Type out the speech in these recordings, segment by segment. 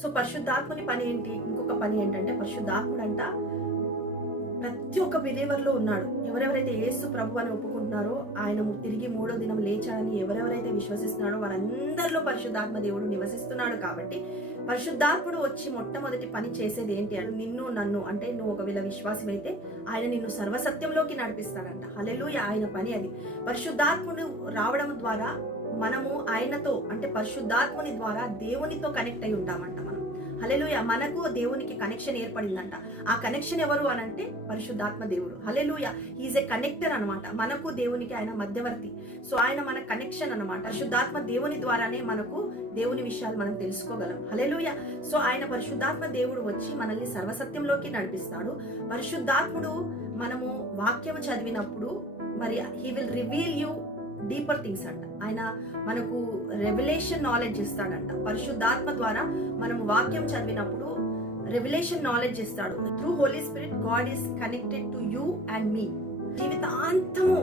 So పరిశుద్ధాత్ముని పని ఏంటి? ఇంకొక పని ఏంటంటే పరిశుద్ధాత్ముడంట ప్రతి ఒక్క బిలీవర్లో ఉన్నాడు. ఎవరెవరైతే యేసు ప్రభు అని ఒప్పుకుంటున్నారో, ఆయన తిరిగి 3వ దినం లేచాడని ఎవరెవరైతే విశ్వసిస్తున్నారో వారందరిలో పరిశుద్ధాత్మ దేవుడు నివసిస్తున్నాడు. కాబట్టి పరిశుద్ధాత్ముడు వచ్చి మొట్టమొదటి పని చేసేది ఏంటి అంటే నిన్ను నన్ను, అంటే నువ్వు ఒకవేళ విశ్వాసమైతే ఆయన నిన్ను సర్వసత్యంలోకి నడిపిస్తాడంట. హల్లెలూయా! ఆయన పని అది. పరిశుద్ధాత్ముడు రావడం ద్వారా మనము ఆయనతో, అంటే పరిశుద్ధాత్ముని ద్వారా దేవునితో కనెక్ట్ అయి ఉంటామంట. మనం హల్లెలూయా! మనకు దేవునికి కనెక్షన్ ఏర్పడిందంట. ఆ కనెక్షన్ ఎవరు అనంటే పరిశుద్ధాత్మ దేవుడు. హల్లెలూయా! ఈజ్ ఏ కనెక్టర్ అనమాట. మనకు దేవునికి ఆయన మధ్యవర్తి. సో ఆయన మన కనెక్షన్ అనమాట. పరిశుద్ధాత్మ దేవుని ద్వారానే మనకు దేవుని విషయాలు మనం తెలుసుకోగలం. హల్లెలూయా! సో ఆయన పరిశుద్ధాత్మ దేవుడు వచ్చి మనల్ని సర్వసత్యంలోకి నడిపిస్తాడు. పరిశుద్ధాత్ముడు మనము వాక్యం చదివినప్పుడు మరి he will reveal you deeper things అంట. ఆయన మనకు రెవల్యూషన్ నాలెడ్జ్ ఇస్తాడంట. పరిశుద్ధాత్మ ద్వారా మనము వాక్యం చదివినప్పుడు రెవల్యూషన్ నాలెడ్జ్ ఇస్తాడు. Through Holy Spirit God is connected to you and me. జీవితాంతము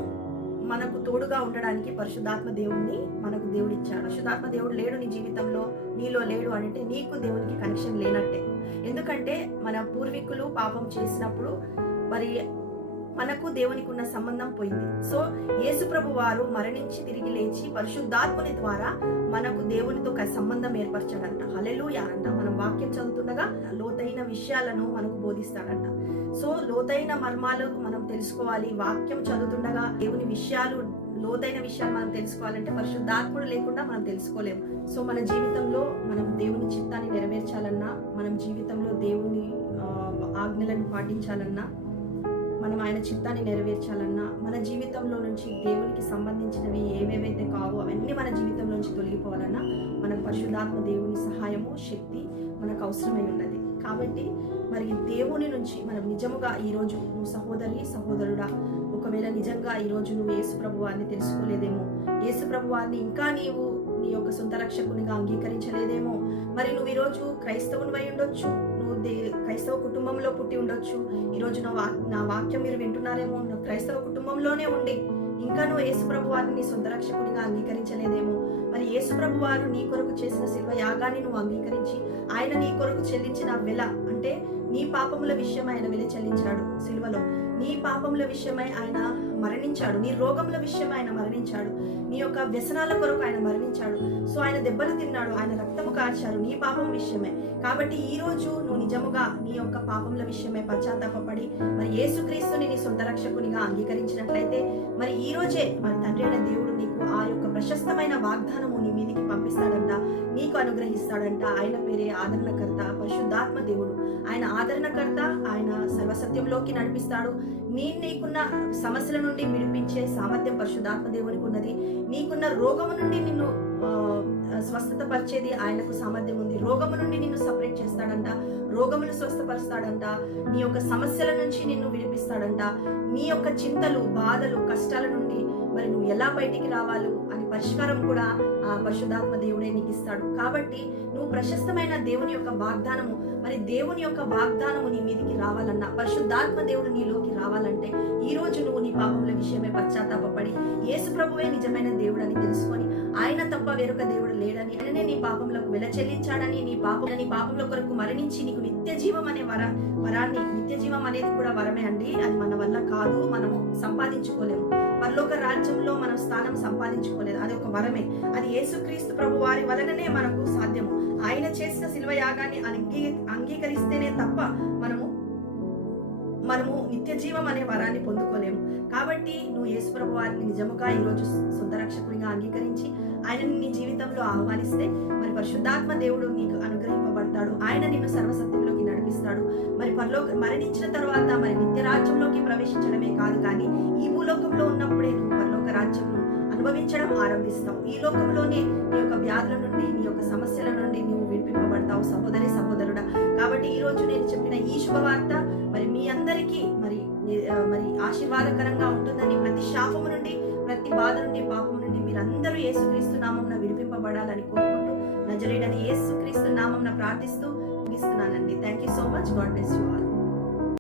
మనకు తోడుగా ఉండడానికి పరిశుద్ధాత్మ దేవుడిని మనకు దేవుడు ఇచ్చాడు. పరిశుద్ధాత్మ దేవుడు లేడు నీ జీవితంలో, నీలో లేడు అంటే నీకు దేవునికి కనెక్షన్ లేనట్టే. ఎందుకంటే మన పూర్వీకులు పాపం చేసినప్పుడు మరి మనకు దేవునికి ఉన్న సంబంధం పోయింది. సో యేసు ప్రభు వారు మరణించి తిరిగి లేచి పరిశుద్ధాత్మని ద్వారా మనకు దేవునితో సంబంధం ఏర్పరచాడంట. హల్లెలూయా అంట. మనం వాక్యం చదువుతుండగా లోతైన విషయాలను మనకు బోధిస్తాడంట. సో లోతైన మర్మాలు మనం తెలుసుకోవాలి. వాక్యం చదువుతుండగా దేవుని విషయాలు, లోతైన విషయాలు మనం తెలుసుకోవాలంటే పరిశుద్ధాత్ముడు లేకుండా మనం తెలుసుకోలేము. సో మన జీవితంలో మనం దేవుని చిత్తాన్ని నెరవేర్చాలన్నా, మనం జీవితంలో దేవుని ఆజ్ఞలను పాటించాలన్నా, మనం ఆయన చిత్తాన్ని నెరవేర్చాలన్నా, మన జీవితంలో నుంచి దేవునికి సంబంధించినవి ఏవేవైతే కావో అవన్నీ మన జీవితంలో నుంచి తొలగిపోవాలన్నా మనకు పరిశుద్ధాత్మ దేవుని సహాయము, శక్తి మనకు అవసరమై ఉన్నది. కాబట్టి మరి దేవుని నుంచి మనం నిజముగా ఈరోజు నువ్వు సహోదరి సహోదరుడా, ఒకవేళ నిజంగా ఈరోజు నువ్వు యేసు ప్రభువాన్ని తెలుసుకోలేదేమో, యేసు ప్రభువాన్ని ఇంకా నీవు నీ యొక్క సొంత రక్షకునిగా అంగీకరించలేదేమో, మరి నువ్వు ఈరోజు క్రైస్తవునివై ఉండొచ్చు, క్రైస్తవ కుటుంబంలో పుట్టి ఉండొచ్చు, ఈరోజు నా వాక్యం మీరు వింటున్నారేమో, క్రైస్తవ కుటుంబంలోనే ఉండి ఇంకా నువ్వు యేసు ప్రభు వారిని నీ సొంత రక్షకునిగా అంగీకరించలేదేమో. మరి యేసు ప్రభు వారు నీ కొరకు చేసిన శిల్వ యాగాన్ని నువ్వు అంగీకరించి ఆయన నీ కొరకు చెల్లించిన వెల, అంటే నీ పాపముల విషయమై ఆయన వెల చెల్లించాడు సిల్వలో, నీ పాపముల విషయమై ఆయన మరణించాడు, నీ రోగముల విషయమై ఆయన మరణించాడు, నీ యొక్క వ్యసనాల కొరకు ఆయన మరణించాడు. సో ఆయన దెబ్బలు తిన్నాడు, ఆయన రక్తము కార్చారు నీ పాపం విషయమే. కాబట్టి ఈ రోజు నువ్వు నిజముగా నీ యొక్క పాపముల విషయమై పశ్చాత్తాపపడి మరి యేసుక్రీస్తుని నీ సొంత రక్షకునిగా అంగీకరించినట్లయితే మరి ఈ రోజే మరి తండ్రి అయిన దేవుడు నీకు ఆ యొక్క ప్రశస్తమైన వాగ్దానము నీ మీదికి పంపిస్తాడంట, నీకు అనుగ్రహిస్తాడంట. ఆయన పేరే ఆదరణకర్త, పరిశుద్ధాత్మ దేవుడు. ఆయన ఆదరణకర్త, ఆయన సర్వసత్యంలోకి నడిపిస్తాడు. నీకున్న సమస్యల నుండి విడిపించే సామర్థ్యం పరిశుద్ధాత్మ దేవునికి ఉన్నది. నీకున్న రోగము నుండి నిన్ను స్వస్థత పరిచేది ఆయనకు సామర్థ్యం ఉంది. రోగము నుండి నిన్ను సపరేట్ చేస్తాడంట, రోగమును స్వస్థపరుస్తాడంట, నీ యొక్క సమస్యల నుంచి నిన్ను విడిపిస్తాడంట. నీ యొక్క చింతలు, బాధలు, కష్టాల నుండి మరి నువ్వు ఎలా బయటికి రావాలో అని పరిష్కారం కూడా ఆ పరిశుద్ధాత్మ దేవుడే నీకు ఇస్తాడు. కాబట్టి నువ్వు ప్రశస్తమైన దేవుని యొక్క వాగ్దానము, మరి దేవుని యొక్క వాగ్దానము నీ మీదికి రావాలన్నా, పరిశుద్ధాత్మ దేవుడు నీలోకి రావాలంటే ఈ రోజు నువ్వు నీ పాపముల విషయమే పశ్చాత్తాపపడి యేసు ప్రభువే నిజమైన దేవుడు అని తెలుసుకొని ఆయన తప్ప వేరొక దేవుడు లేడని, ఆయననే నీ పాపములకు వెల చెల్లించాడని, నీ పాపముల కొరకు మరణించి నీకు నిత్య జీవం అనే వరాన్ని, నిత్య జీవం అనేది కూడా వరమే అండి, అది మన వల్ల కాదు, మనము సంపాదించుకోలేము. పరలోక రాజ్యంలో మనం స్థానం సంపాదించుకోలేదు, అది ఒక వరమే. అది యేసుక్రీస్తు ప్రభు వారి వలననే మనకు సాధ్యము. ఆయన చేసిన శిల్వ యాగాన్ని అంగీకరిస్తేనే తప్ప మనము నిత్య జీవం అనే వరాన్ని పొందుకోలేము. కాబట్టి నువ్వు యేసు ప్రభు వారిని నిజముగా ఈరోజు సొంత రక్షకునిగా అంగీకరించి ఆయనని నీ జీవితంలో ఆహ్వానిస్తే మరి పరిశుద్ధాత్మ దేవుడు నీకు అనుగ్రహింపబడతాడు. ఆయన నిన్ను సర్వసత్యంలోకి నడిపిస్తాడు. మరి మరణించిన తర్వాత మరి నిత్య రాజ్యంలోకి ప్రవేశించడమే కాదు, కానీ ఈ భూలోకంలో ఉన్నప్పుడే నువ్వు పరలోక రాజ్యం అనుభవించడం ఆరంభిస్తావు. ఈ లోకంలోనే నీ యొక్క వ్యాధుల నుండి, నీ యొక్క సమస్యల నుండి నువ్వు విడిపింపబడతావు సహోదరి సహోదరుడా. కాబట్టి ఈ రోజు నేను చెప్పిన ఈ శుభవార్త మరి మీ అందరికీ మరి ఆశీర్వాదకరంగా ఉంటుందని, ప్రతి శాపము నుండి, ప్రతి బాధ నుండి, పాపము నుండి మీరందరూ యేసుక్రీస్తు నామమున విడిపింపబడాలని కోరుకుంటూ నజరేయుడైన యేసుక్రీస్తు నామమున ప్రార్థిస్తూ ముగిస్తున్నానండి. Thank you so much. God bless you all.